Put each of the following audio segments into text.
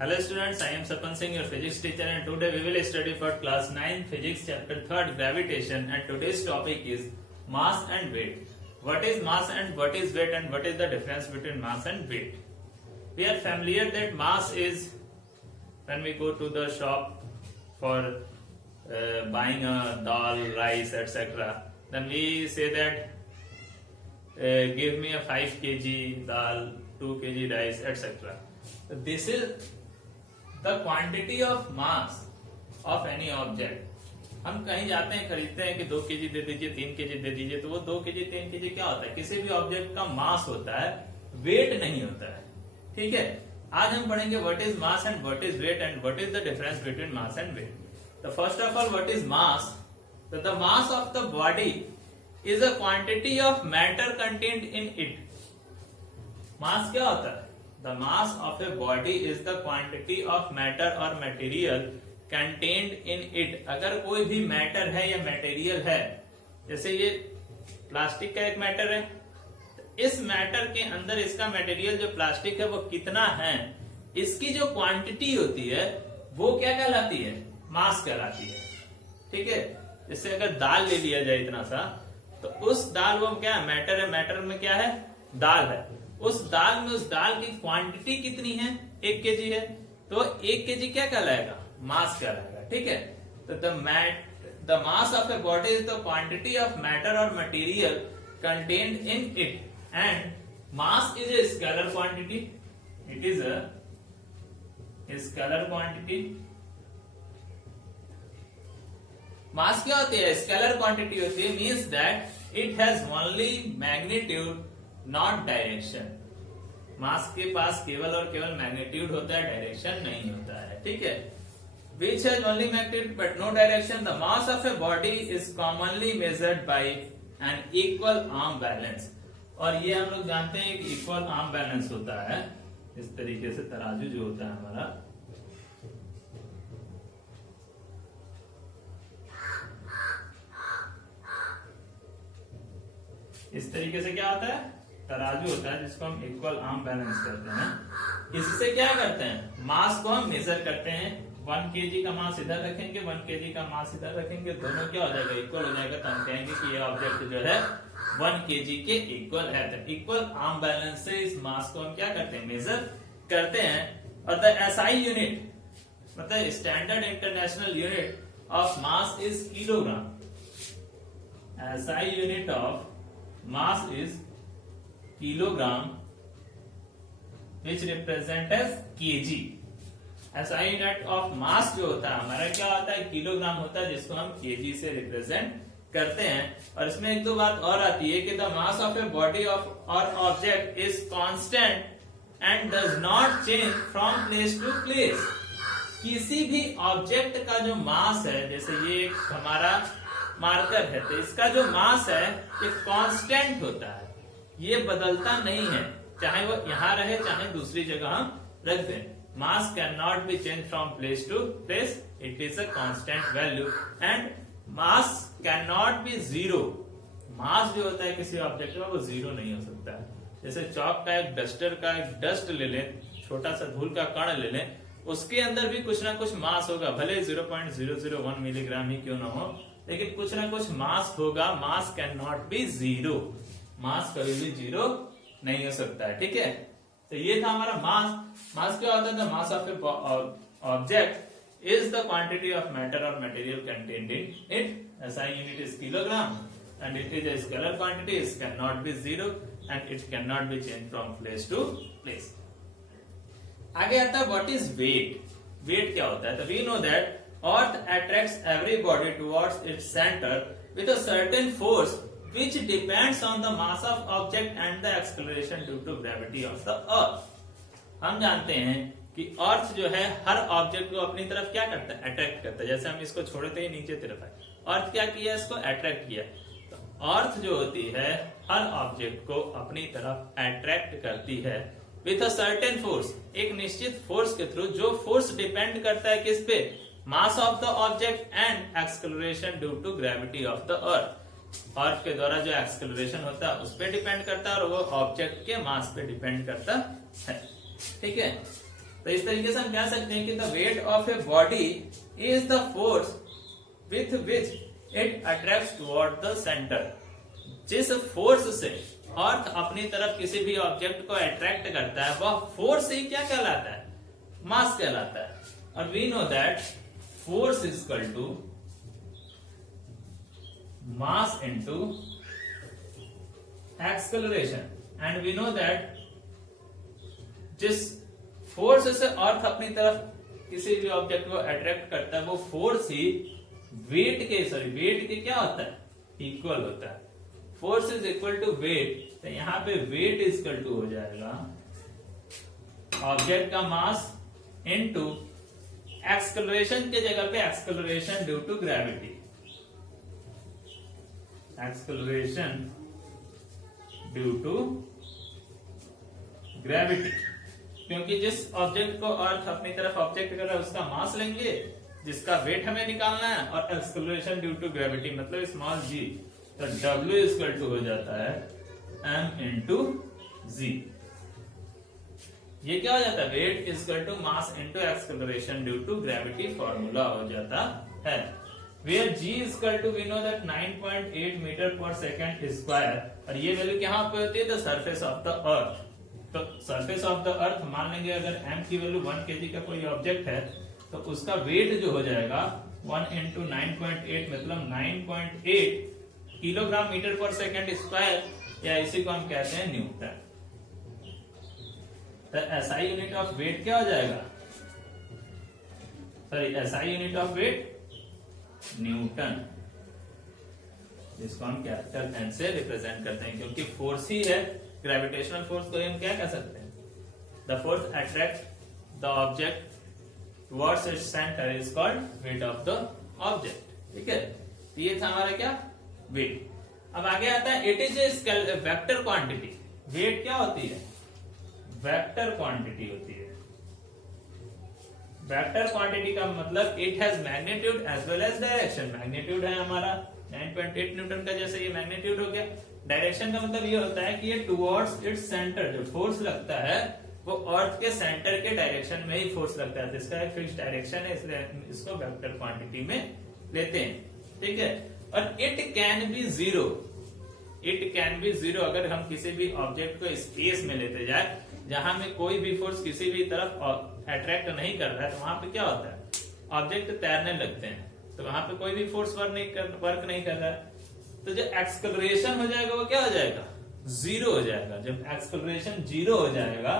Hello students, I am Sapan Singh, your physics teacher, and today we will study for class 9 physics chapter 3rd gravitation, and today's topic is mass and weight. What is mass and what is weight, and what is the difference between mass and weight? We are familiar that mass is when we go to the shop for buying a dal, rice, etc. Then we say that give me a 5 kg dal, 2 kg rice, etc. This is the quantity of mass of any object. हम कहीं जाते हैं खरीदते हैं कि 2 KG दे दीजिए, 3 KG दे दीजिए, तो वो 2 केजी 3 केजी क्या होता है? किसी भी ऑब्जेक्ट का मास होता है, वेट नहीं होता है. ठीक है, आज हम पढ़ेंगे what is mass and what is weight and what is the difference between mass and weight. The first of all, what is mass? The mass of the body is a quantity of matter contained in it. Mass क्या होता है? The mass of a body is the quantity of matter or material contained in it. अगर कोई भी matter है या material है, जैसे ये प्लास्टिक का एक मैटर है, तो इस मैटर के अंदर इसका मटेरियल जो प्लास्टिक है वो कितना है, इसकी जो क्वांटिटी होती है वो क्या कहलाती है? मास कहलाती है. ठीक है, जैसे अगर दाल ले लिया जाए इतना सा, तो उस दाल वो क्या है? मैटर है. मैटर में क्या है? दाल है. उस दाल में उस दाल की क्वांटिटी कितनी है? 1 केजी है, तो 1 केजी क्या कहलाएगा? मास कहलाएगा. ठीक है, तो the mass of a body is the quantity of matter और material contained in it, and mass is a scalar quantity. It is a scalar quantity. Mass क्या होती है? स्केलर क्वांटिटी होती है, means that it has only magnitude not direction. Mass के पास केवल और केवल मैग्नीट्यूड होता है, डायरेक्शन नहीं होता है. ठीक है, which has only magnitude but no direction. The mass of a body is commonly measured by an equal arm balance. और ये हम लोग जानते हैं कि इक्वल आर्म बैलेंस होता है इस तरीके से. तराजू जो होता है हमारा, इस तरीके से क्या होता है? तराजू होता है, जिसको हम इक्वल आर्म बैलेंस करते हैं. इससे क्या करते हैं? मास को हम मेजर करते हैं. 1 केजी का मास इधर रखेंगे, 1 केजी का मास इधर रखेंगे, दोनों क्या हो जाएगा? इक्वल हो जाएगा. तो हम कहेंगे कि ये ऑब्जेक्ट जो है 1 केजी के इक्वल है. तो इक्वल आर्म बैलेंस से इस मास को हम क्या करते हैं? मेजर करते हैं. और द एसआई यूनिट, मतलब standard international unit of mass is kilogram. SI unit of mass is kilogram, which represent as kg. SI unit of mass जो होता है हमारा क्या होता है? किलोग्राम होता है, जिसको हम kg से रिप्रेजेंट करते हैं. और इसमें एक दो बात और आती है कि the mass of a body of or object is constant and does not change from place to place. किसी भी ऑब्जेक्ट का जो मास है, जैसे ये हमारा मार्कर है, तो इसका जो मास है ये कांस्टेंट होता है, ये बदलता नहीं है, चाहे वो यहां रहे चाहे दूसरी जगह हम रख दें. Mass can not be change from place to place. It is a constant value. And mass can not be zero. Mass जो होता है किसी ऑब्जेक्ट का, वो जीरो नहीं हो सकता है. जैसे चौक का एक डस्टर का एक डस्ट ले लें, छोटा सा धूल का कण ले लें, उसके अंदर भी कुछ ना कुछ मास होगा, भले 0.001 मिलीग्राम ही क्यों ना हो, लेकिन कुछ ना कुछ मास होगा. Mass can not be zero. Mass कभी भी जीरो नहीं हो सकता है. ठीक है, तो ये था हमारा मास. मास क्या होता है? The mass of a object is the quantity of matter और material contained in it. SI unit is kilogram and it is a scalar quantity. It can not be zero and it can not be change from place to place. आगे आता है what is wait. Wait क्या होता है? तो we know that Earth attracts every body towards its center with a certain force which depends on the mass of object and the acceleration due to gravity of the earth. हम जानते हैं कि अर्थ जो है हर ऑब्जेक्ट को अपनी तरफ क्या करता है? अट्रैक्ट करता है. जैसे हम इसको छोड़ते ही नीचे तरफ है, अर्थ क्या किया? इसको अट्रैक्ट किया. तो अर्थ जो होती है हर ऑब्जेक्ट को अपनी तरफ अट्रैक्ट करती है विथ अ सर्टेन फोर्स, एक निश्चित फोर्स के थ्रू, जो फोर्स डिपेंड करता है किस पे? Mass of the object and acceleration due to gravity of the earth. Earth के द्वारा जो एक्सेलरेशन होता है उस पर डिपेंड करता है, और वो ऑब्जेक्ट के मास पे डिपेंड करता है. ठीक है, तो इस तरीके से हम कह सकते हैं कि the weight of a body is the force with which it attracts toward the centre. जिस फोर्स से अर्थ अपनी तरफ किसी भी ऑब्जेक्ट को अट्रैक्ट करता है वह फोर्स ही क्या कहलाता है, मास कहलाता है। और we know that force is equal to mass into acceleration, and we know that जिस फोर्स से अर्थ अपनी तरफ किसी भी ऑब्जेक्ट को अट्रैक्ट करता है वो फोर्स ही वेट के क्या होता है, इक्वल होता है। Force is equal to weight, तो यहां पे वेट इज इक्वल टू हो जाएगा ऑब्जेक्ट का मास इनटू एक्सेलरेशन के जगह पे acceleration due to gravity, acceleration due to gravity. क्योंकि जिस ऑब्जेक्ट को अर्थ अपनी तरफ ऑब्जेक्ट कर रहा है उसका मास लेंगे जिसका वेट हमें निकालना है, और एक्सेलरेशन ड्यू टू ग्रेविटी मतलब स्मॉल जी, तो W इज इक्वल टू हो जाता है m इंटू जी। ये क्या हो जाता है, weight is equal to mass into acceleration due to gravity formula हो जाता है। Where g is equal to we know that 9.8 metre per second square, और ये वैल्यू कहां पे होती है, the surface of the earth. तो सरफेस ऑफ द अर्थ मान लेंगे अगर m की वैल्यू 1 kg का कोई ऑब्जेक्ट है तो उसका वेट जो हो जाएगा 1 इंटू 9.8 मतलब 9.8 kilogram metre per second square, या इसी को हम कहते हैं न्यूटन। तो एसआई यूनिट ऑफ वेट क्या हो जाएगा, sorry SI unit of weight newton, जिसको हम कैपिटल एन से रिप्रेजेंट करते हैं क्योंकि फोर्स ही है। ग्रेविटेशनल फोर्स को हम क्या कह सकते हैं, the force attract the object towards its centre is called weight of the object. ठीक है, तो ये था हमारा क्या, वेट। अब आगे आता है it is a vector quantity. Weight क्या होती है, वेक्टर क्वांटिटी होती है। वेक्टर क्वांटिटी का मतलब it has magnitude as well as direction. Magnitude है हमारा 9.8 न्यूटन का, जैसे ये मैग्नीट्यूड हो गया। डायरेक्शन का मतलब ये होता है कि ये टुवर्ड्स इट्स सेंटर, जो फोर्स लगता है वो अर्थ के सेंटर के डायरेक्शन में ही फोर्स लगता है, जिसका एक फिक्स डायरेक्शन है, इसलिए इसको वेक्टर क्वांटिटी में लेते हैं। ठीक है, और it can be zero, it can be zero अगर हम किसी भी ऑब्जेक्ट को स्पेस में लेते जाए जहां में कोई भी फोर्स किसी भी तरफ अट्रैक्ट नहीं कर रहा है, तो वहां पे क्या होता है, ऑब्जेक्ट तैरने लगते हैं, तो वहां पे कोई भी फोर्स वर्क नहीं कर रहा है। तो जो एक्सेलरेशन हो जाएगा वो क्या हो जाएगा, जीरो हो जाएगा। जब एक्सेलरेशन जीरो हो जाएगा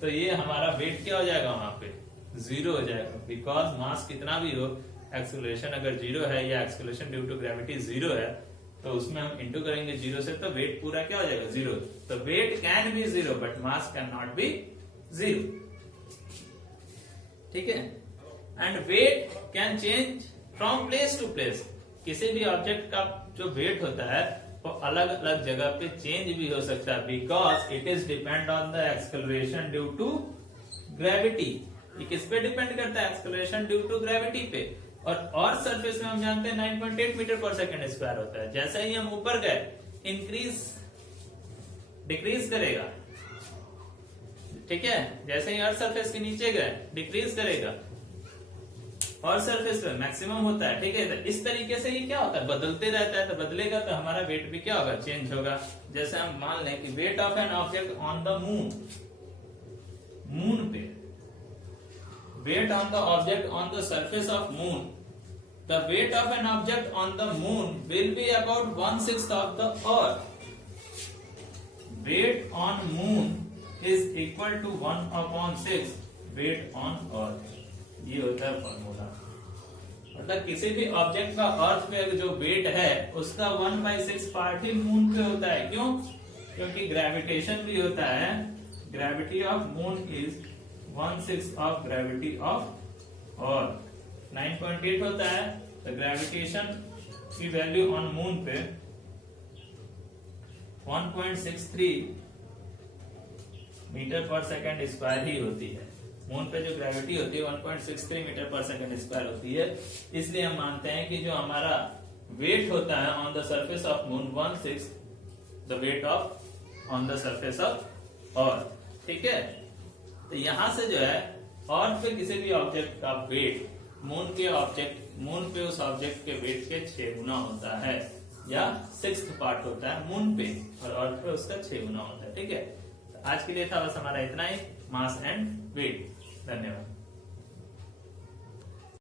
तो ये हमारा वेट क्या हो जाएगा, वहां पे जीरो हो जाएगा, बिकॉज मास कितना भी हो, एक्सेलरेशन अगर जीरो है या acceleration due to gravity zero है तो उसमें हम इंटू करेंगे जीरो से, तो वेट पूरा क्या हो जाएगा, जीरो। तो weight can be zero but mass can not be zero. ठीक है, and weight can change from place to place. किसी भी ऑब्जेक्ट का जो वेट होता है वो अलग अलग जगह पे चेंज भी हो सकता है, because it is depend on the acceleration due to gravity. ये किस पे डिपेंड करता है, एक्सेलरेशन ड्यू टू ग्रेविटी पे। और सरफेस में हम जानते हैं 9.8 मीटर पर सेकेंड स्क्वायर होता है। जैसे ही हम ऊपर गए इंक्रीज डिक्रीज करेगा, ठीक है, जैसे ही अर्थ सरफेस के नीचे गए डिक्रीज करेगा, और सरफेस पे मैक्सिमम होता है। ठीक है, तो इस तरीके से ये क्या होता है, बदलते रहता है, तो बदलेगा तो हमारा वेट भी क्या होगा, चेंज होगा। जैसे हम मान लें कि weight of an object on the moon, moon पे weight on the object on the surface of moon, the weight of an object on the moon will be about 1/6 of the earth. Weight on moon is equal to 1/6 weight on earth. ये होता है formula. मतलब किसी भी object का अर्थ पे जो wait है उसका 1/6 पार्ट ही मून पे होता है। क्यों? क्योंकि ग्रेविटेशन भी होता है, gravity of moon is 1/6 of gravity of earth. 9.8 होता है, तो ग्रेविटेशन की वैल्यू ऑन मून पे 1.63 मीटर पर सेकेंड स्क्वायर ही होती है। मून पे जो ग्रेविटी होती है 1.63 मीटर पर सेकेंड स्क्वायर होती है। इसलिए हम मानते हैं कि जो हमारा वेट होता है on the surface of moon 1/6 the weight of on the surface of earth. ठीक है, तो यहां से जो है अर्थ पे किसी भी ऑब्जेक्ट का वेट मून पे उस ऑब्जेक्ट के वेट के 6 गुना होता है, या 6th पार्ट होता है मून पे, और अर्थ पे उसका 6 गुना होता है। ठीक है, तो आज के लिए था बस हमारा इतना ही, मास एंड वेट। धन्यवाद।